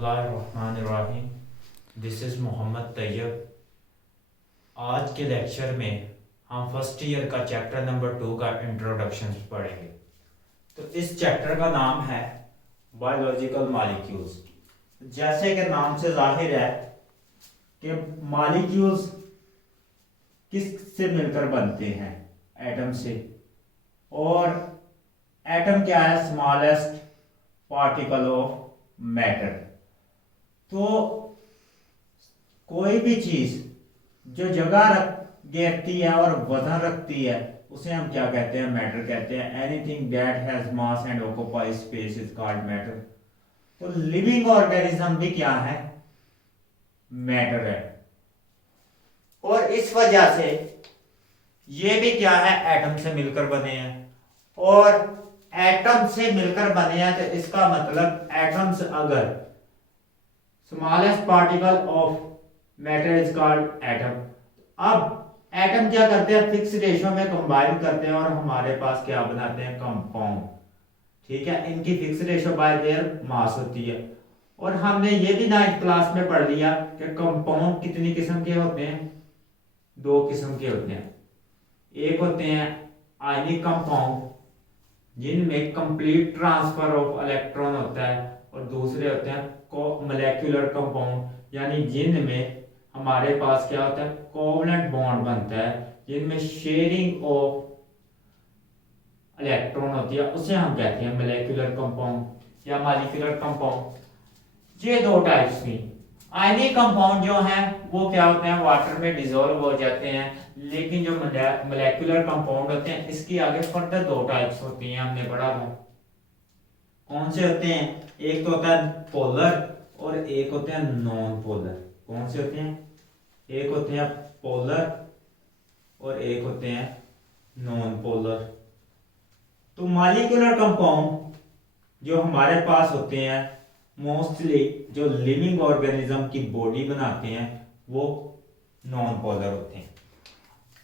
बिस्मिल्लाहिर्रहमानिर्रहीम। This is Mohammad Tayyab. आज के लेक्चर में हम फर्स्ट ईयर का चैप्टर नंबर 2 का इंट्रोडक्शन पढ़ेंगे। तो इस चैप्टर का नाम है बायोलॉजिकल मॉलिक्यूल्स। जैसे कि नाम से जाहिर है कि मॉलिक्यूल्स किस से मिलकर बनते हैं? एटम से। और एटम क्या है? Smallest particle of matter. तो कोई भी चीज जो जगह घेरती है और वजन रखती है उसे हम क्या कहते हैं? मैटर कहते हैं। Anything that has mass and occupies space is called matter. तो लिविंग ऑर्गेनिज्म भी क्या है? मैटर है। और इस वजह से ये भी क्या है? एटम से मिलकर बने हैं। और एटम से मिलकर बने हैं तो इसका मतलब एटम्स अगर smallest particle of matter is called atom. अब एटम क्या करते हैं? फिक्स रेशो में कंबाइन करते हैं और हमारे पास क्या बनाते हैं? कंपाउंड। ठीक है, इनकी fix ratio by their mass होती है। और हमने ये भी 9th क्लास में पढ़ लिया कि कंपाउंड कितनी किस्म के होते हैं? 2 किस्म के होते हैं। एक होते हैं आयनिक कंपाउंड जिनमें कंप्लीट ट्रांसफर ऑफ इलेक्ट्रॉन होता है, और दूसरे होते हैं मोलेक्युलर कंपाउंड यानी जिनमें हमारे पास क्या होता है? कोवलेंट बॉन्ड बनता है, जिनमें शेयरिंग ऑफ इलेक्ट्रॉन होती है, उसे हम कहते हैं मोलेक्युलर कंपाउंड या मॉलिक्यूलर कंपाउंड। ये 2 टाइप्स की आयनिक कंपाउंड जो हैं वो क्या होते हैं? वाटर में डिसॉल्व हो जाते हैं। लेकिन जो मोलेक्युलर कंपाउंड होते हैं इसकी आगे फर्दर 2 टाइप्स होती हैं, हमने पढ़ा था। कौन से होते हैं? एक तो होता है पोलर और एक होते हैं नॉन पोलर। कौन से होते हैं? एक होते हैं पोलर और एक होते हैं नॉन पोलर। तो मॉलिक्यूलर कंपाउंड जो हमारे पास होते हैं मोस्टली जो लिविंग ऑर्गेनिज्म की बॉडी बनाते हैं वो नॉन पोलर होते हैं।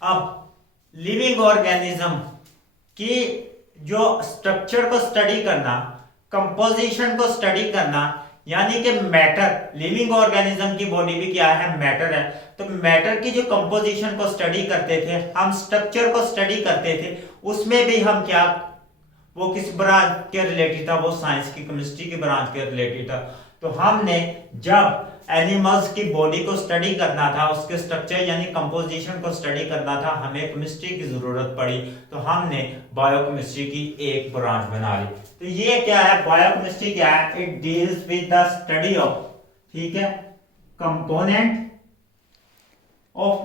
अब लिविंग ऑर्गेनिज्म की जो स्ट्रक्चर को स्टडी करना, कंपोजिशन को स्टडी करना, यानी कि मैटर, लिविंग ऑर्गेनिज्म की बॉडी भी क्या है? मैटर है। तो मैटर की जो कंपोजिशन को स्टडी करते थे हम, स्ट्रक्चर को स्टडी करते थे, उसमें भी हम क्या, वो किस ब्रांच के रिलेटेड था? वो साइंस की, केमिस्ट्री की ब्रांच के रिलेटेड था। तो हमने जब एनिमल्स की बॉडी को स्टडी करना था, उसके स्ट्रक्चर यानी कंपोजिशन को स्टडी करना था, हमें केमिस्ट्री की जरूरत पड़ी, तो हमने बायोकेमिस्ट्री की एक ब्रांच बना ली। तो ये क्या है? बायोकेमिस्ट्री क्या है? It deals with the study of, ठीक है, component of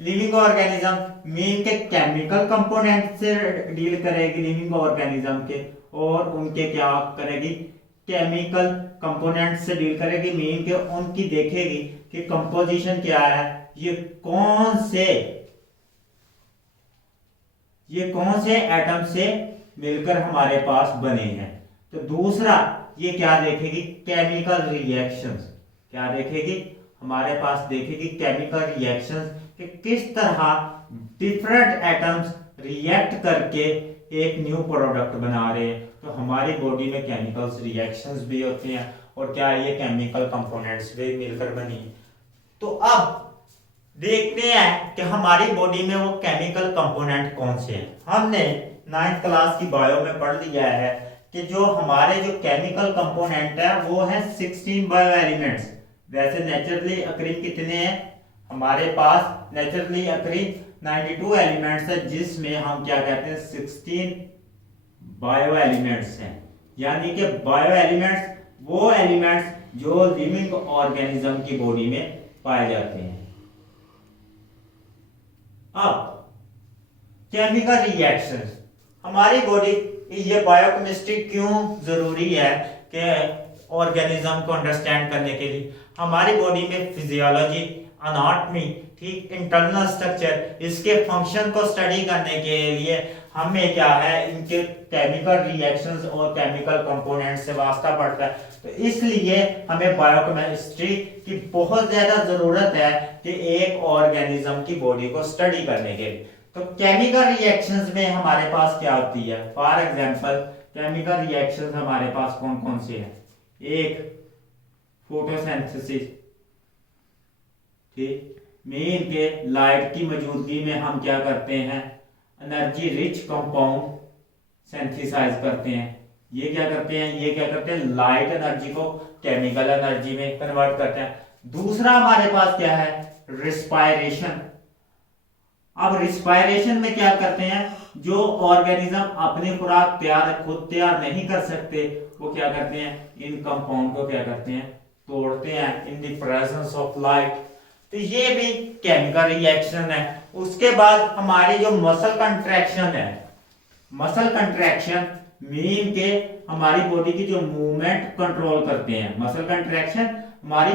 living organism. Mean के केमिकल कंपोनेंट से डील करेगी लिविंग ऑर्गेनिज्म के, और उनके क्या करेगी? केमिकल कंपोनेंट से डील करेगी। मीन के उनकी देखेगी कि कंपोजिशन क्या है, ये कौन से एटम से मिलकर हमारे पास बने हैं। तो दूसरा ये क्या देखेगी? Chemical reactions. क्या देखेगी? हमारे पास देखेगी केमिकल रिएक्शंस कि किस तरह डिफरेंट एटम्स रिएक्ट करके एक न्यू प्रोडक्ट बना रहे हैं। तो हमारी बॉडी में केमिकल्स रिएक्शंस भी होते हैं, और क्या ये केमिकल कंपोनेंट्स भी मिलकर बनी। तो अब देखते हैं कि हमारी बॉडी में वो केमिकल कंपोनेंट कौन से हैं। हमने 9th क्लास की बायो में पढ़ लिया है कि जो हमारे जो केमिकल कंपोनेंट है वो है 16 बायो एलिमेंट्स। वैसे नेचुरली अकरिंग कितने हैं? हमारे पास नेचुरली अकरिंग 92 एलिमेंट्स है, जिसमें हम क्या कहते हैं? 16 बायो एलिमेंट्स हैं। यानी कि बायो एलिमेंट्स वो एलिमेंट्स जो लिविंग ऑर्गेनिज्म की बॉडी में पाए जाते हैं। अब केमिकल रिएक्शंस, हमारी बॉडी, ये बायोकेमिस्ट्री क्यों जरूरी है कि ऑर्गेनिज्म को अंडरस्टैंड करने के लिए? हमारी बॉडी में फिजियोलॉजी, अनाटमी, ठीक, इंटरनल स्ट्रक्चर, इसके फंक्शन को स्टडी करने के लिए हमें क्या है? इनके केमिकल रिएक्शंस और केमिकल कंपोनेंट्स से वास्ता पड़ता है। तो इसलिए हमें बायोकेमिस्ट्री की बहुत ज्यादा जरूरत है कि एक ऑर्गेनिज्म की बॉडी को स्टडी करने के लिए। तो केमिकल रिएक्शंस में हमारे पास क्या होती है? फॉर एग्जांपल केमिकल रिएक्शंस हमारे पास कौन कौन से हैं? एक फोटोसिंथेसिस, ठीक। मेन के लाइट की मौजूदगी में हम क्या करते हैं, एनर्जी रिच कंपाउंड सिंथेसाइज करते हैं। ये क्या करते हैं, ये क्या करते हैं, लाइट एनर्जी को केमिकल एनर्जी में कन्वर्ट करते हैं। दूसरा हमारे पास क्या है, रिस्पायरेशन। अब रिस्पायरेशन में क्या करते हैं, जो ऑर्गेनिज्म अपनी खुराक खुद तैयार नहीं कर सकते, वो क्या करते हैं, इन कंपाउंड को क्या करते हैं, तोड़ते हैं in the presence of light. तो ये भी केमिकल रिएक्शन है। उसके बाद हमारी जो मसल कंट्रैक्शन है, मसल कंट्रैक्शन मीन के हमारी बॉडी की जो मूवमेंट कंट्रोल करते हैं। मसल कंट्रैक्शन हमारी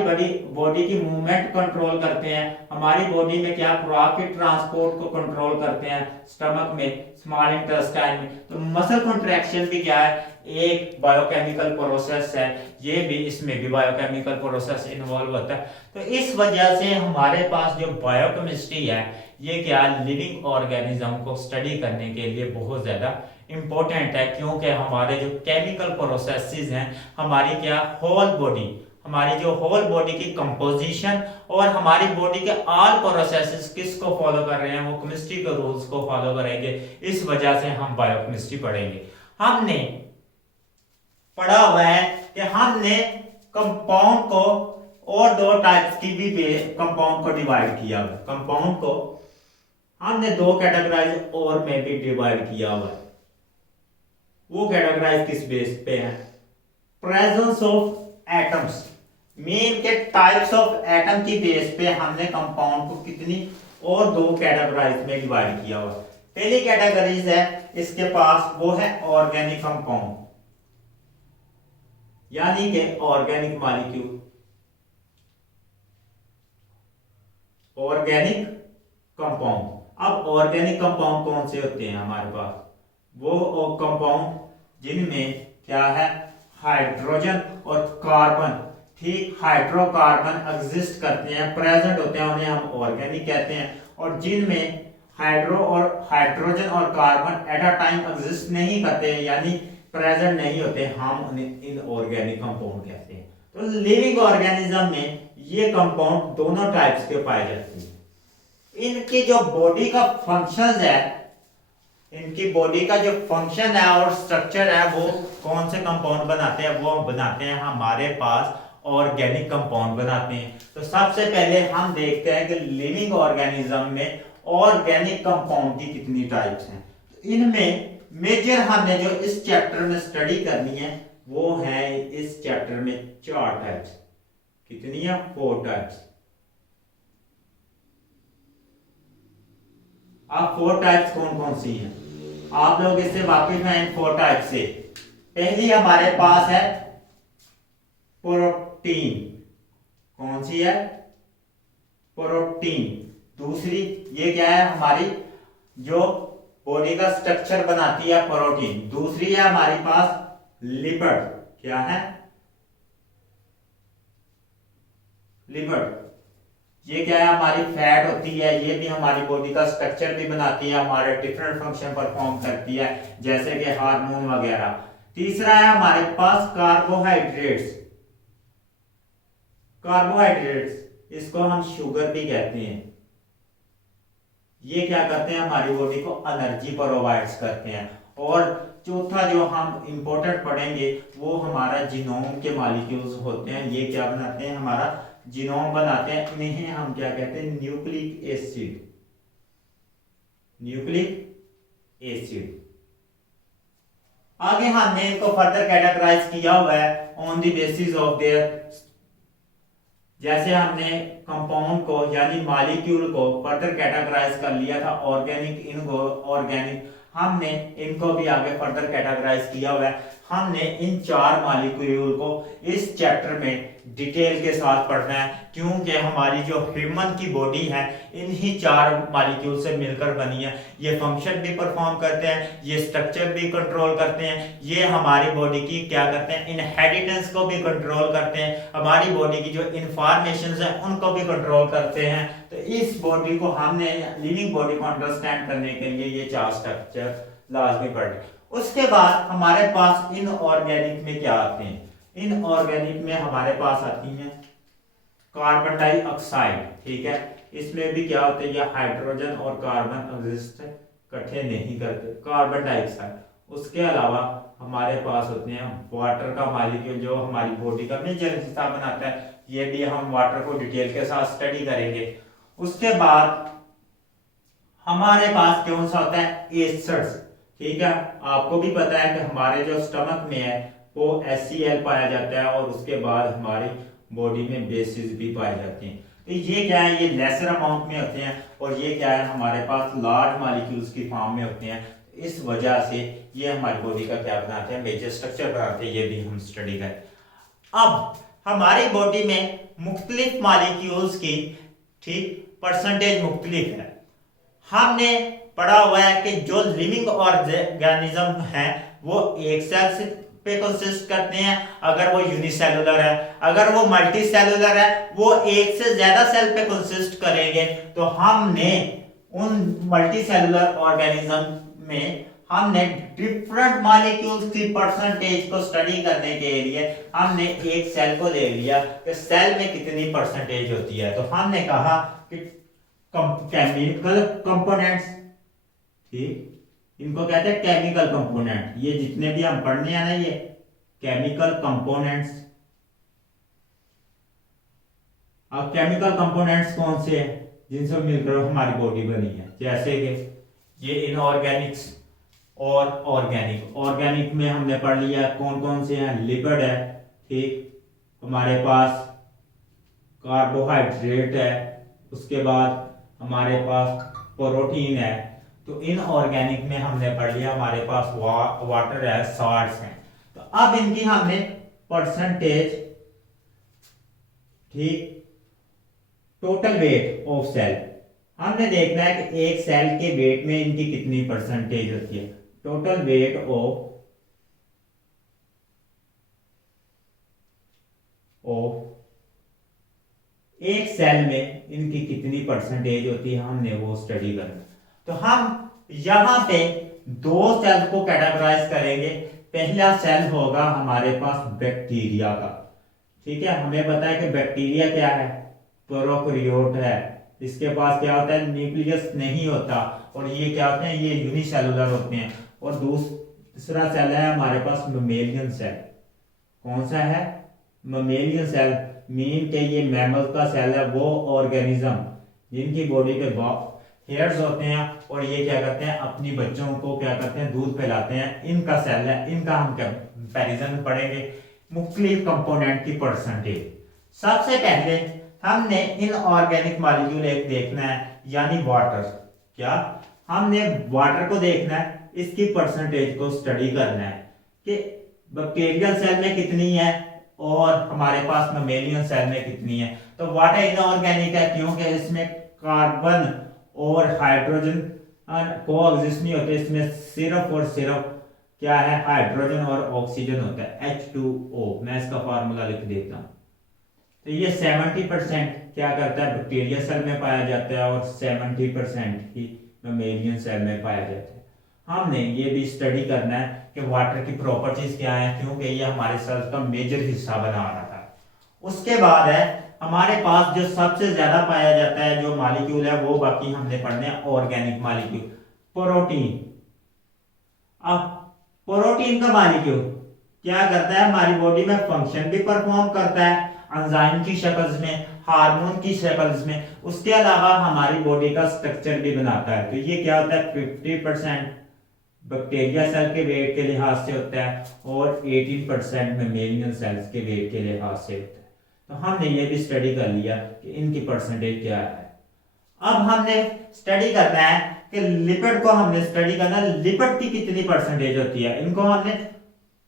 बॉडी की मूवमेंट कंट्रोल करते हैं। हमारी बॉडी में क्या, खुराक के ट्रांसपोर्ट को कंट्रोल करते हैं, स्टमक में, स्मॉल इंटेस्टाइन में। तो मसल कंट्रैक्शन भी क्या है, एक बायोकेमिकल प्रोसेस है। ये भी, इसमें भी बायोकेमिकल प्रोसेस इन्वॉल्व होता है। तो इस वजह से हमारे पास जो बायोकेमिस्ट्री है, ये क्या, लिविंग ऑर्गेनिज्म को स्टडी करने के लिए बहुत ज्यादा इंपॉर्टेंट है। क्योंकि हमारे जो केमिकल प्रोसेसेस हैं, हमारी क्या होल बॉडी, हमारी जो होल बॉडी की कंपोजिशन और हमारी बॉडी के ऑल प्रोसेसेस किसको फॉलो कर रहे हैं, वो केमिस्ट्री के रूल्स को फॉलो करेंगे। इस वजह से हम बायोकेमिस्ट्री पढ़ेंगे। हमने पढ़ा हुआ है कि हमने कंपाउंड को और दो टाइप्स की भी कंपाउंड को डिवाइड किया हुआ है। कंपाउंड को हमने दो कैटेगराइज और में भी डिवाइड किया हुआ है। वो कैटेगराइज किस बेस पे है, प्रेजेंस ऑफ एटम्स। मेन के टाइप्स ऑफ एटम की बेस पे हमने कंपाउंड को कितनी और दो कैटेगराइज में डिवाइड किया हुआ। पहली कैटेगरीज है इसके पास, वो है ऑर्गेनिक कंपाउंड, यानी कि ऑर्गेनिक मॉलिक्यूल। ऑर्गेनिक कंपाउंड, अब ऑर्गेनिक कंपाउंड कौन से होते हैं हमारे पास, वो कंपाउंड जिनमें क्या है, हाइड्रोजन और कार्बन, ठीक, हाइड्रोकार्बन एग्जिस्ट करते हैं, प्रेजेंट होते हैं, उन्हें हम ऑर्गेनिक कहते हैं। और जिनमें हाइड्रोजन और carbon at a time exist नहीं करते, यानी प्रेजेंट नहीं होते, हम उन्हें इनऑर्गेनिक कंपाउंड कहते हैं। तो लिविंग ऑर्गेनिज्म में ये कंपाउंड दोनों टाइप्स के पाए जाते हैं। इनकी जो बॉडी का फंक्शन है, इनकी बॉडी का जो फंक्शन है और स्ट्रक्चर है, वो कौन से कंपाउंड बनाते हैं, वो बनाते हैं हमारे पास ऑर्गेनिक कंपाउंड बनाते हैं। तो सबसे पहले हम देखते हैं कि लिविंग ऑर्गेनिज्म में ऑर्गेनिक कंपाउंड की कितनी टाइप्स हैं। तो इनमें मेजर हमने जो इस चैप्टर में स्टडी करनी है, वो है इस चैप्टर में 4 टाइप्स। कितनी है, 4 टाइप्स। अब 4 टाइप्स कौन कौन सी हैं, आप लोग इससे वाकिफ हैं इन 4 टाइप से। पहली हमारे पास है प्रोटीन, कौन सी है, प्रोटीन। दूसरी, ये क्या है, हमारी जो बॉडी का स्ट्रक्चर बनाती है, प्रोटीन। दूसरी है हमारे पास लिपिड, क्या है, लिपिड। ये क्या है, हमारी फैट होती है, ये भी हमारी बॉडी का स्ट्रक्चर भी बनाती है, हमारे डिफरेंट फंक्शन परफॉर्म करती है, जैसे कि हार्मोन वगैरह। तीसरा है हमारे पास कार्बोहाइड्रेट्स। कार्बोहाइड्रेट्स, इसको हम शुगर भी कहते हैं। ये क्या करते हैं, हमारी बॉडी को एनर्जी प्रोवाइड करते हैं। और चौथा जो हम इंपॉर्टेंट पढ़ेंगे, वो हमारा जीनोम के मॉलिक्यूल्स होते हैं। ये क्या बनाते हैं, हमारा जीनोम बनाते हैं। इन्हें हम क्या कहते हैं, न्यूक्लिक एसिड। Nucleic acid. आगे हमने इनको फर्दर कैटेगराइज किया हुआ है on the basis of their, जैसे हमने कंपाउंड को यानी मॉलिक्यूल को फर्दर कैटेगराइज कर लिया था, ऑर्गेनिक, इनऑर्गेनिक, हमने इनको भी आगे फर्दर कैटेगराइज किया हुआ है। हमने इन 4 मॉलिक्यूल को इस चैप्टर में डिटेल के साथ पढ़ना है, क्योंकि हमारी जो ह्यूमन की बॉडी है, इन्हीं 4 मॉलिक्यूल से मिलकर बनी है। ये फंक्शन भी परफॉर्म करते हैं, ये स्ट्रक्चर भी कंट्रोल करते हैं, ये हमारी बॉडी की क्या करते हैं, इनहेरिटेंस को भी कंट्रोल करते हैं, हमारी बॉडी की जो इंफॉर्मेशन है उनको भी कंट्रोल करते हैं। तो इस बॉडी को हमने, लिविंग बॉडी को अंडरस्टैंड करने के लिए ये 4 स्ट्रक्चर लाजमी पढ़े। उसके बाद हमारे पास इनऑर्गेनिक में क्या आते हैं, इनऑर्गेनिक में हमारे पास आती हैं कार्बन डाइऑक्साइड, ठीक है। इसमें भी क्या होता है, ये हाइड्रोजन और कार्बन एग्जिस्ट इकट्ठे नहीं करते, कार्बन डाइऑक्साइड। उसके अलावा हमारे पास होते हैं वाटर का मॉलिक्यूल जो हमारी बॉडी का मेजर हिस्सा बनाता है, ये भी हम वाटर को डिटेल के साथ स्टडी करेंगे। उसके बाद हमारे पास कौन सा होता है, एसिड्स, ठीक है। आपको भी पता है कि हमारे जो स्टमक में है वो HCl पाया जाता है और उसके बाद हमारी बॉडी में बेसिस भी पाए जाते हैं। तो ये क्या है, ये लेसर अमाउंट में होते हैं और ये क्या है हमारे पास लार्ज मॉलिक्यूल्स की फॉर्म में होते हैं। इस वजह से ये हमारी बॉडी का क्या बनाते हैं, मेजर स्ट्रक्चर बनाते हैं, ये भी हम स्टडी करें। अब हमारी बॉडी में मुख्तलिफ मॉलिक्यूल्स की, ठीक, परसेंटेज मुख्तलिफ है। हमने पढ़ा हुआ है कि जो लिविंग ऑर्गेनिज्म है वो एक सेल से पे कंसिस्ट करते हैं, अगर वो यूनिसेलुलर है। अगर वो मल्टी सेलुलर है, वो एक से ज्यादा सेल पे कंसिस्ट करेंगे। तो हमने उन मल्टी सेलुलर ऑर्गेनिज्म में हमने डिफरेंट मॉलिक्यूल्स की परसेंटेज को स्टडी करने के लिए हमने एक सेल को ले लिया कि सेल में कितनी परसेंटेज होती है। तो हमने कहा कि केमिकल कंपोनेंट्स, ठीक, इनको कहते हैं केमिकल कंपोनेंट। ये जितने भी हम पढ़ने हैं ना, ये केमिकल कंपोनेंट्स। अब केमिकल कंपोनेंट्स कौन से हैं जिनसे मिलकर हमारी बॉडी बनी है, जैसे कि ये इनऑर्गेनिक्स और ऑर्गेनिक। ऑर्गेनिक में हमने पढ़ लिया कौन कौन से हैं, लिपिड है, ठीक, हमारे पास कार्बोहाइड्रेट है, उसके बाद हमारे पास प्रोटीन है। तो इनऑर्गेनिक में हमने पढ़ लिया हमारे पास वाटर है, सॉल्ट्स हैं। तो अब इनकी हमने परसेंटेज, ठीक, टोटल वेट ऑफ सेल हमने देखना है कि एक सेल के वेट में इनकी कितनी परसेंटेज होती है। टोटल वेट ऑफ एक सेल में इनकी कितनी परसेंटेज होती है, हमने वो स्टडी करना। तो हम यहां पे दो सेल को कैटेगराइज करेंगे। पहला सेल होगा हमारे पास बैक्टीरिया का, ठीक है। हमें पता है कि बैक्टीरिया क्या है, प्रोकैरियोट है। इसके पास क्या होता है, न्यूक्लियस नहीं होता और ये क्या होते हैं, ये यूनिसेलुलर होते हैं। और दूसरा सेल है हमारे पास ममेलियन सेल। कौन सा है, ममेलियन सेल। मीन के ये मैमल का सेल है, वो ऑर्गेनिज्म जिनकी बॉडी पे हेयर्स होते हैं और ये क्या करते हैं, अपनी बच्चों को क्या करते हैं, दूध पिलाते हैं। इनका सेल है, इनका हम कंपैरिजन पढ़ेंगे, मुख्तलिफ कंपोनेंट की परसेंटेज। सबसे पहले हमने इनऑर्गेनिक मॉलिक्यूल एक देखना है, यानी वाटर। क्या, हमने वाटर को देखना है, इसकी परसेंटेज को स्टडी करना है कि बैक्टीरियल सेल में कितनी है और हमारे पास ममेलियन सेल में कितनी है। तो वाटर इनऑर्गेनिक है क्योंकि इसमें कार्बन और हाइड्रोजन को एग्जिस्ट नहीं होते। इसमें सिर्फ और सिर्फ क्या है, हाइड्रोजन और ऑक्सीजन होता है, H2O। मैं इसका फार्मूला लिख देता हूं। तो ये 70% क्या करता है, बैक्टीरिया सेल में पाया जाता है और 70% ही ममेलियन सेल में पाया जाता है। हमने ये भी स्टडी करना है कि वाटर की प्रॉपर्टीज क्या है, क्योंकि ये हमारे सेल का मेजर हिस्सा बना रहा है। उसके बाद है हमारे पास जो सबसे ज्यादा पाया जाता है जो मॉलिक्यूल है, वो बाकी हमने पढ़ने हैं ऑर्गेनिक मॉलिक्यूल, प्रोटीन। अब प्रोटीन का मॉलिक्यूल क्या करता है, हमारी बॉडी में फंक्शन भी परफॉर्म करता है, एंजाइम की शक्ल में, हार्मोन की शक्ल में। उसके अलावा हमारी बॉडी का स्ट्रक्चर भी बनाता है। तो ये क्या होता है, 50% बैक्टीरिया सेल के वेट के लिहाज से होता है और 18% ममेलियन सेल्स के वेट के लिहाज से होता है। तो हमने ये भी स्टडी कर लिया कि इनकी परसेंटेज क्या है। अब हमने स्टडी करना है कि लिपिड को हमने स्टडी करना है, लिपिड की कितनी परसेंटेज होती है। इनको हमने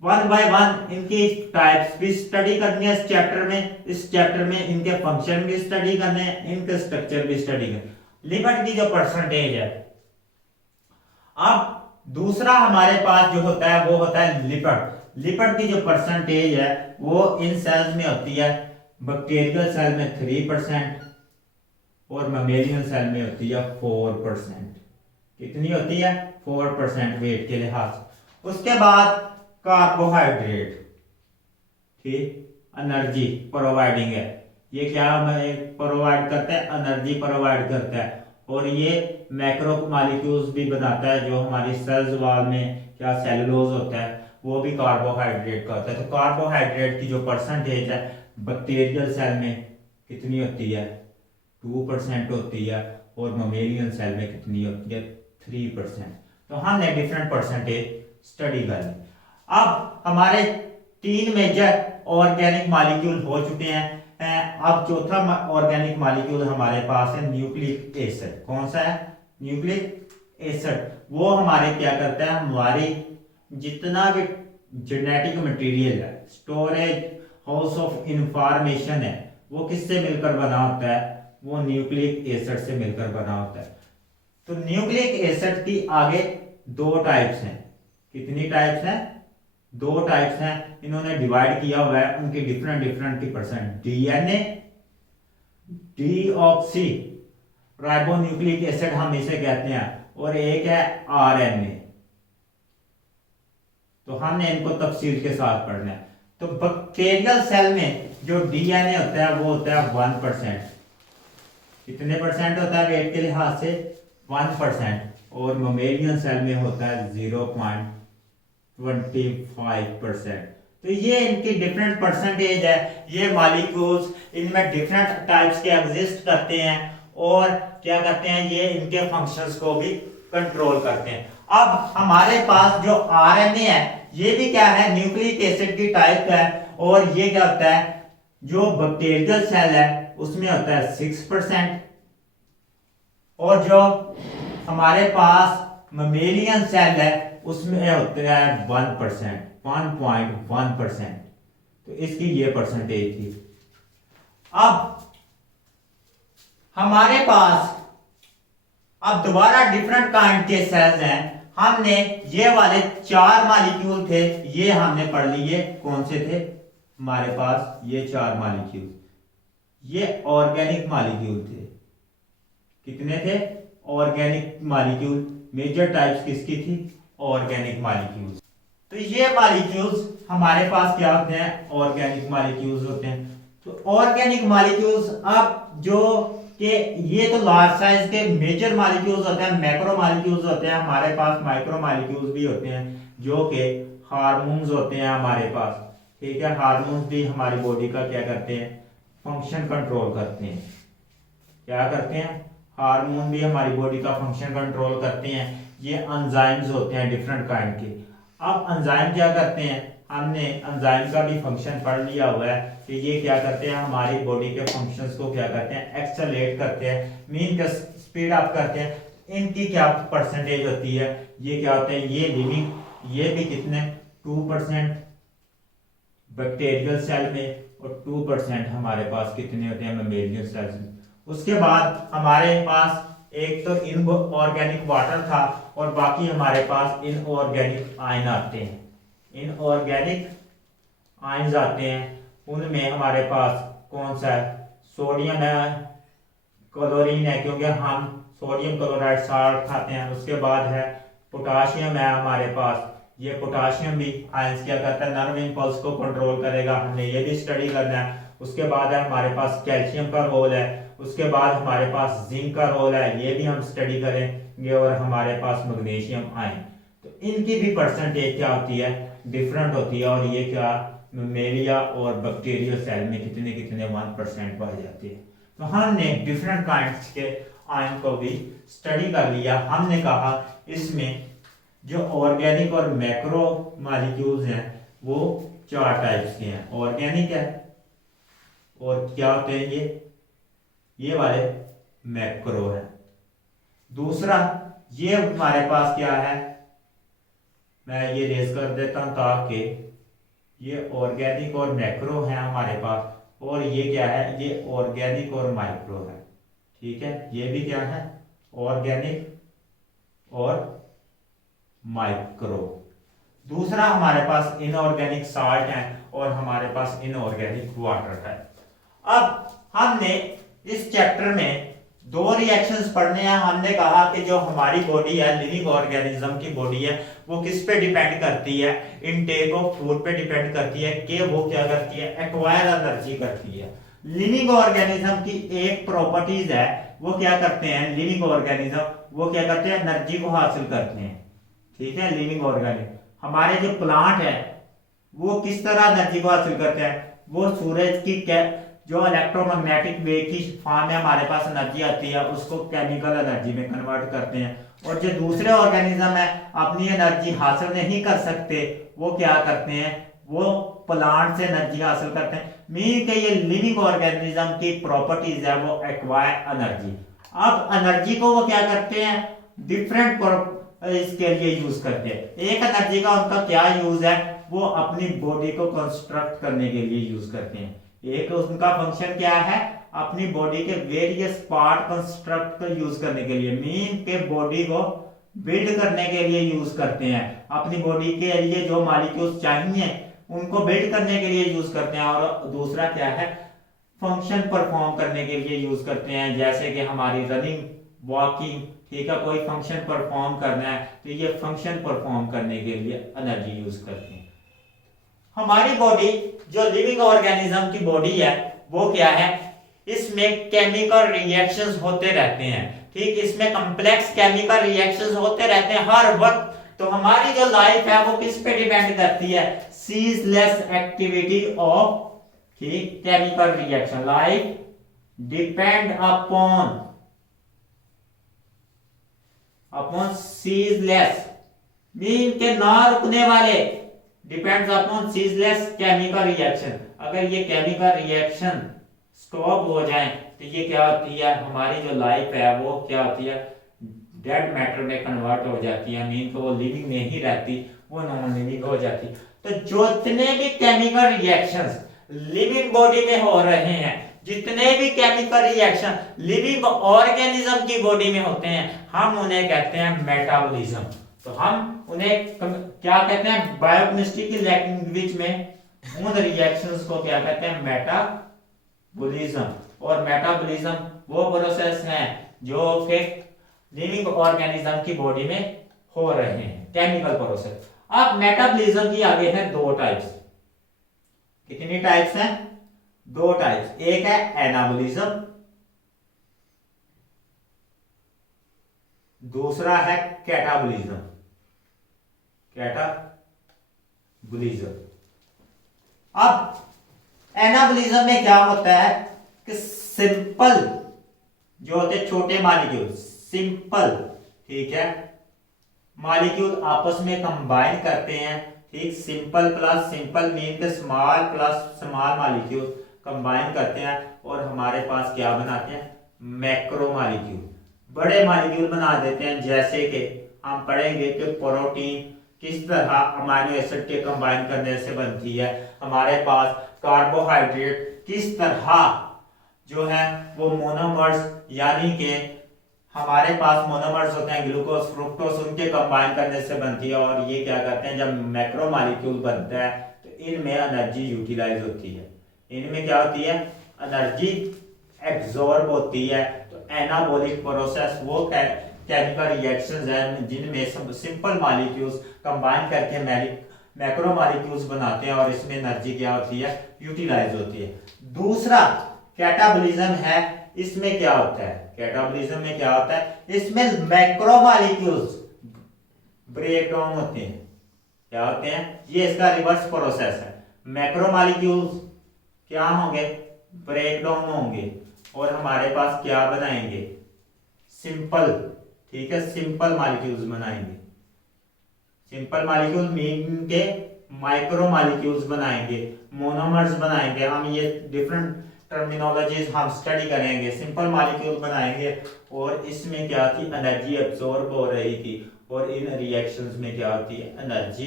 वन बाय वन इनकी टाइप्स भी स्टडी करनी है इस चैप्टर में। इस चैप्टर में इनके फंक्शन भी स्टडी करने हैं, इनके स्ट्रक्चर भी स्टडी करने। लिपिड की जो परसेंटेज है, अब दूसरा हमारे पास जो होता है वो होता है लिपिड। लिपिड की जो परसेंटेज है वो इन सेल्स में होती है, बैक्टीरियल सेल में 3% और ममेलियन सेल में होती है 4%। कितनी होती है, 4% वेट के लिहाज। उसके बाद कार्बोहाइड्रेट, कि एनर्जी प्रोवाइडिंग है। ये क्या प्रोवाइड करता है, एनर्जी प्रोवाइड करता है। और ये मैक्रो मॉलिक्यूल्स भी बनाता है, जो हमारी सेल्स वॉल में क्या सेलुलोज होता है वो भी कार्बोहाइड्रेट का होता है। तो कार्बोहाइड्रेट की जो परसेंटेज है बैक्टीरियल सेल में कितनी होती है, 2% होती है, और ममेलियन सेल में कितनी होती है, 3%। तो हमने डिफरेंट परसेंटेज स्टडी कर ली। अब हमारे 3 मेजर ऑर्गेनिक मॉलिक्यूल हो चुके हैं। अब चौथा ऑर्गेनिक मॉलिक्यूल हमारे पास है न्यूक्लिक एसिड। कौन सा है, न्यूक्लिक एसिड। वो हमारे क्या करता है, हमारी जितना भी जेनेटिक मटेरियल है, स्टोरेज हाउस ऑफ इंफॉर्मेशन है, वो किससे मिलकर बना होता है, वो न्यूक्लिक एसिड से मिलकर बना होता है। तो न्यूक्लिक एसिड की आगे 2 टाइप्स हैं। कितनी टाइप्स हैं, 2 टाइप्स हैं। इन्होंने डिवाइड किया हुआ है उनकी डिफरेंट की percent. DNA deoxy ribonucleic acid हम इसे कहते हैं, और एक है आरएनए। तो हमने इनको तफसील के साथ पढ़ना है। तो बैक्टीरियल सेल में जो डीएनए होता है वो होता है 1%। कितने परसेंट होता है वेट के लिहाज से, 1%। और ममेलियन सेल में होता है 0.25%। तो ये इनकी डिफरेंट परसेंटेज है। ये मॉलिक्यूल्स इनमें डिफरेंट टाइप्स के एग्जिस्ट करते हैं और क्या करते हैं, ये इनके फंक्शंस को भी कंट्रोल करते हैं। अब हमारे पास जो आरएनए है ये भी क्या है, न्यूक्लिक एसिड की टाइप है। और ये क्या होता है, जो बैक्टीरियल सेल है उसमें होता है 6%, और जो हमारे पास ममेलियन सेल है उसमें होता है 1%, 1.1%। तो इसकी ये परसेंटेज थी। अब हमारे पास अब दोबारा डिफरेंट काइंड के सेल्स हैं। हमने ये वाले 4 मॉलिक्यूल थे, ये हमने पढ़ लिए। कौन से थे हमारे पास, ये 4 मॉलिक्यूल, ये ऑर्गेनिक मॉलिक्यूल थे। कितने थे, ऑर्गेनिक मॉलिक्यूल। मेजर टाइप्स किसकी थी, ऑर्गेनिक मॉलिक्यूल्स। तो ये मॉलिक्यूल्स हमारे पास क्या होते हैं, ऑर्गेनिक मॉलिक्यूल्स होते हैं। तो ऑर्गेनिक मॉलिक्यूल्स अब जो कि ये तो लार्ज साइज के मेजर मॉलिक्यूल्स होते हैं, मैक्रो मॉलिक्यूल्स होते हैं। हमारे पास माइक्रो मॉलिक्यूल्स भी होते हैं जो कि हार्मोन्स होते हैं हमारे पास। ठीक है, हार्मोन्स भी हमारी बॉडी का क्या करते हैं, फंक्शन कंट्रोल करते हैं। क्या करते हैं, हार्मोन भी हमारी बॉडी का फंक्शन कंट्रोल करते हैं। ये एंजाइम्स होते हैं डिफरेंट काइंड के। अब एंजाइम क्या करते हैं, हमने एंजाइम का भी फंक्शन पढ़ लिया हुआ है कि ये क्या करते हैं, हमारी बॉडी के फंक्शंस को क्या करते हैं, एक्सेलरेट करते हैं, मीन का स्पीड अप करते हैं। इनकी क्या परसेंटेज होती है, ये क्या होते हैं, ये लिविंग, ये भी कितने 2% बैक्टीरियल सेल में, और 2% हमारे पास कितने होते हैं, मैमेलियन सेल्स में। उसके बाद हमारे पास एक तो इनऑर्गेनिक वाटर था, और बाकी हमारे पास इनऑर्गेनिक आयन आते हैं। इनऑर्गेनिक आयन्स आते हैं, उनमें हमारे पास कौन सा है, सोडियम है, क्लोरीन है, क्योंकि हम सोडियम क्लोराइड साल्ट खाते हैं। उसके बाद है पोटाशियम है हमारे पास। ये पोटाशियम भी आयंस क्या करता है, नर्व इंपल्स को कंट्रोल करेगा, हमने ये भी स्टडी करना है। उसके बाद है हमारे पास कैल्शियम का रोल है। उसके बाद हमारे पास जिंक का रोल है, ये भी हम स्टडी करेंगे। और हमारे पास मैग्नीशियम आयन। तो इनकी भी परसेंटेज क्या होती है, डिफरेंट होती है। और ये क्या मेलिया और बैक्टीरियल सेल में कितने कितने 1% पाए जाते हैं। तो हमने डिफरेंट काइंड्स के आयन को भी स्टडी कर लिया। हमने कहा इसमें जो ऑर्गेनिक और मैक्रो मॉलिक्यूल्स हैं वो 4 टाइप्स के हैं। ऑर्गेनिक है, और क्या होते हैं ये वाले मैक्रो है। दूसरा ये हमारे पास क्या है, मैं ये रेज कर देता हूं ताकि ये ऑर्गेनिक और मैक्रो है हमारे पास, और ये क्या है, ये ऑर्गेनिक और माइक्रो है। ठीक है, ये भी क्या है, ऑर्गेनिक और माइक्रो। दूसरा हमारे पास इनऑर्गेनिक साल्ट है, और हमारे पास इनऑर्गेनिक वाटर है। अब हमने इस चैप्टर में दो रिएक्शंस पढ़ने हैं। हमने कहा कि जो हमारी बॉडी है, लिविंग ऑर्गेनिज्म की बॉडी है, वो किस पे डिपेंड करती है? इनटेक ऑफ फूड पे डिपेंड करती है कि वो क्या करती है? एक्वायर एनर्जी करती है। लिविंग ऑर्गेनिज्म की एक प्रॉपर्टीज है, वो क्या करते हैं? लिविंग ऑर्गेनिज्म वो क्या करते हैं? एनर्जी को हासिल करते हैं। ठीक है, लिविंग ऑर्गेनिज्म। हमारे जो प्लांट है वो किस तरह एनर्जी को हासिल करते हैं? वो सूरज की जो इलेक्ट्रोमैग्नेटिक वेव की फॉर्म में हमारे पास एनर्जी आती है, उसको केमिकल एनर्जी में कन्वर्ट करते हैं। और जो दूसरे ऑर्गेनिज्म है अपनी एनर्जी हासिल नहीं कर सकते, वो क्या करते हैं? वो प्लांट से एनर्जी हासिल करते हैं। मीन के ये लिविंग ऑर्गेनिज्म की प्रॉपर्टीज है वो एक्वायर एनर्जी। अब एनर्जी को वो क्या करते हैं? डिफरेंट इसके लिए यूज करते हैं। एक एनर्जी का उनका क्या यूज है? वो अपनी बॉडी को कंस्ट्रक्ट करने के लिए यूज करते हैं। एक उनका फंक्शन क्या है? अपनी बॉडी के वेरियस पार्ट कंस्ट्रक्ट को यूज करने के लिए, मीन के बॉडी को बिल्ड करने के लिए यूज करते हैं। अपनी बॉडी के लिए जो मॉलिक्यूल्स चाहिए उनको बिल्ड करने के लिए यूज करते हैं। और दूसरा क्या है? फंक्शन परफॉर्म करने के लिए यूज करते हैं, जैसे कि हमारी रनिंग, वॉकिंग, ठीक है, कोई फंक्शन परफॉर्म करना है तो ये फंक्शन परफॉर्म करने के लिए एनर्जी यूज करते हैं। हमारी बॉडी जो लिविंग ऑर्गेनिज्म की बॉडी है वो क्या है? इसमें केमिकल रिएक्शंस होते रहते हैं। ठीक, इसमें कॉम्प्लेक्स केमिकल रिएक्शंस होते रहते हैं हर वक्त। तो हमारी जो लाइफ है वो किस पे डिपेंड करती है? सीजलेस एक्टिविटी ऑफ, ठीक, chemical reaction. Life depend upon ceaseless, mean के ना रुकने वाले, depends upon ceaseless chemical reaction. अगर ये केमिकल रिएक्शन स्टॉप हो जाए तो ये क्या होती है? हमारी जो लाइफ है वो क्या होती है? डेड मैटर में कन्वर्ट हो जाती है। मीन तो वो लिविंग नहीं रहती, वो नॉन लिविंग हो जाती। तो जितने भी केमिकल रिएक्शंस लिविंग बॉडी में हो रहे हैं, जितने भी केमिकल रिएक्शन लिविंग ऑर्गेनिज्म की बॉडी में होते हैं, हम उन्हें कहते हैं मेटाबॉलिज्म। तो हम उन्हें क्या कहते हैं? बायोकेमिस्ट्री की लैंग्वेज में उन रिएक्शंस को क्या कहते हैं? मेटाबॉलिज्म। और मेटाबॉलिज्म वो प्रोसेस है जो कि लिविंग ऑर्गेनिज्म की बॉडी में हो रहे हैं, केमिकल प्रोसेस। अब मेटाबॉलिज्म की आगे है दो टाइप्स। कितनी टाइप्स हैं? दो टाइप्स। एक है एनाबॉलिज्म, दूसरा है कैटाबॉलिज्म। कैटाबॉलिज्म। अब एनाबॉलिज्म में क्या होता है कि सिंपल जो होते हैं छोटे मॉलिक्यूल, सिंपल, ठीक है, मॉलिक्यूल आपस में कंबाइन करते हैं। ठीक, सिंपल प्लस सिंपल मीन के small plus small molecule combine करते हैं और हमारे पास क्या बनाते हैं? मैक्रो मॉलिक्यूल, बड़े मॉलिक्यूल बना देते हैं। जैसे कि हम पढ़ेंगे कि प्रोटीन किस तरह अमीनो एसिड के कंबाइन करने से बनती है। हमारे पास कार्बोहाइड्रेट किस तरह जो है वो मोनोमर्स, यानी कि हमारे पास मोनोमर्स होते हैं ग्लूकोज, फ्रुक्टोज, उनके कंबाइन करने से बनती है। और ये क्या करते हैं? जब मैक्रो मॉलिक्यूल बनता है तो इनमें एनर्जी यूटिलाइज होती है। इनमें क्या होती है? एनर्जी एब्जॉर्ब होती है। तो एनाबॉलिक प्रोसेस वो केमिकल रिएक्शंस हैं जिनमें सिंपल मॉलिक्यूल्स कंबाइन करके मैक्रो मॉलिक्यूल्स बनाते हैं और इसमें एनर्जी क्या होती है? यूटिलाइज होती है। दूसरा कैटाबॉलिज्म है। इसमें क्या होता है? कैटाबॉलिज्म में क्या होता है? इसमें मैक्रो मॉलिक्यूल्स ब्रेक डाउन होते हैं। क्या होते हैं? ये इसका रिवर्स प्रोसेस है। मैक्रो मॉलिक्यूल्स क्या होंगे? ब्रेक डाउन होंगे और हमारे पास क्या बनाएंगे? सिंपल, ठीक है, सिंपल मॉलिक्यूल्स बनाएंगे। सिंपल मॉलिक्यूल मीन के माइक्रो मॉलिक्यूल्स बनाएंगे, मोनोमर्स बनाएंगे। हम ये डिफरेंट टर्मिनोलॉजीज हम स्टडी करेंगे। सिंपल मॉलिक्यूल बनाएंगे और इसमें क्या थी? एनर्जी एब्जॉर्ब हो रही थी और इन रिएक्शंस में क्या होती है? एनर्जी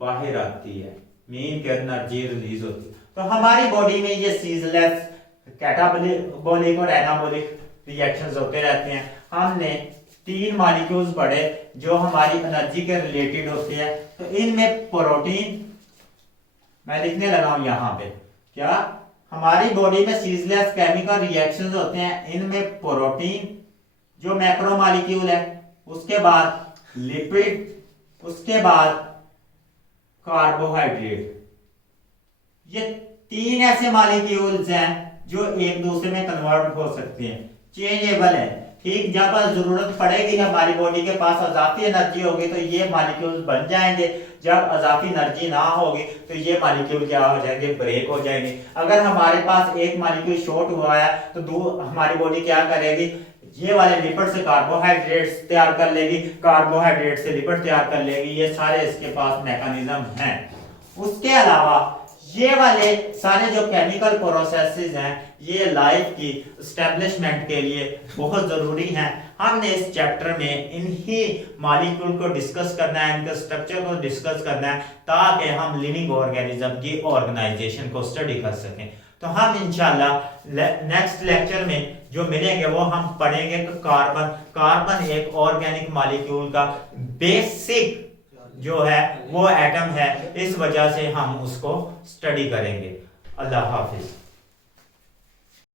बाहर आती है, मीन के एनर्जी रिलीज होती है। तो हमारी बॉडी में ये सीजलेस कैटाबॉलिक और एनाबॉलिक रिएक्शंस होते रहते हैं। हमने तीन मॉलिक्यूल्स पढ़े जो हमारी एनर्जी के रिलेटेड होते हैं। तो इनमें प्रोटीन, मैं लिखने लगा हूं यहां पे, क्या? हमारी बॉडी में सीजलेस केमिकल रिएक्शंस होते हैं, इनमें प्रोटीन जो मैक्रो मॉलिक्यूल है, उसके बाद लिपिड, उसके बाद कार्बोहाइड्रेट। ये 3 ऐसे मॉलिक्यूल्स हैं जो एक दूसरे में कन्वर्ट हो सकते हैं, चेंजेबल है। ठीक, जब जरूरत पड़ेगी हमारी बॉडी के पास अजाफी एनर्जी होगी तो ये मॉलिक्यूल्स बन जाएंगे, जब अजाफी एनर्जी ना होगी तो ये मॉलिक्यूल क्या हो जाएंगे, ब्रेक हो जाएंगे। अगर हमारे पास एक मॉलिक्यूल शॉर्ट हुआ है तो हमारी बॉडी क्या करेगी, ये वाले लिपिड से कार्बोहाइड्रेट्स तैयार कर लेगी, कार्बोहाइड्रेट से लिपिड तैयार कर लेगी। ये सारे इसके पास मैकेनिज्म हैं। उसके अलावा ये वाले सारे जो केमिकल प्रोसेसेस हैं ये लाइफ की एस्टेब्लिशमेंट के लिए बहुत जरूरी हैं। हमने इस चैप्टर में इन्हीं मॉलिक्यूल को डिस्कस करना है, इनके स्ट्रक्चर को डिस्कस करना है, ताकि हम लिविंग ऑर्गेनिज्म की ऑर्गेनाइजेशन को स्टडी कर सकें। तो हम इंशाल्लाह नेक्स्ट लेक्चर में जो मिलेंगे वो हम पढ़ेंगे कि कार्बन एक ऑर्गेनिक मॉलिक्यूल का बेसिक जो है वो एटम है, इस वजह से हम उसको स्टडी करेंगे। अल्लाह हाफिज।